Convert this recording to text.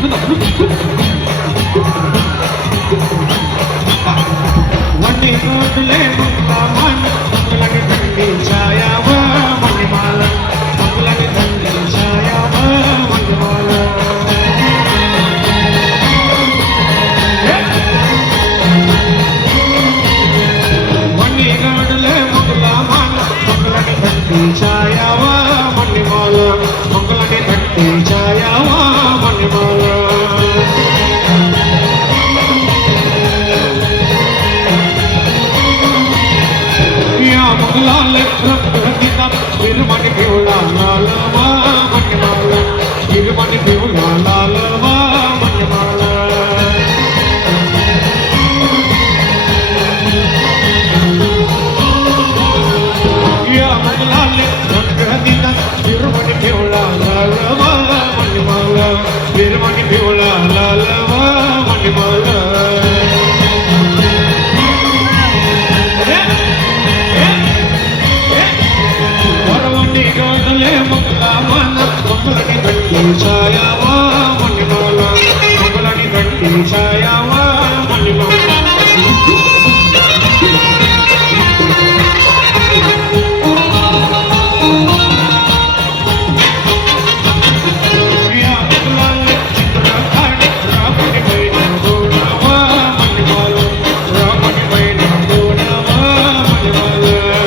वंडी रोडले मंगला मन मंगलाने थंडी छायाव मणिमाल मंगलाने थंडी छायाव मणिमाल वंडी रोडले मंगला मन मंगलाने थंडी छायाव मणिमाल मंगलाने थंडी छायाव मणिमाल मंगलाल रंगीता हिरमणी पिवळा लालवा मणिमाल हिरमणी पिवळा लालवा मणिमाल या मंगलाल रंगीता हिरमणी पिवळा लालवा मणिमाल हिरमणी पिवळा लालवा मणिमाल मंगला मन मंगलाने थंडी छायावा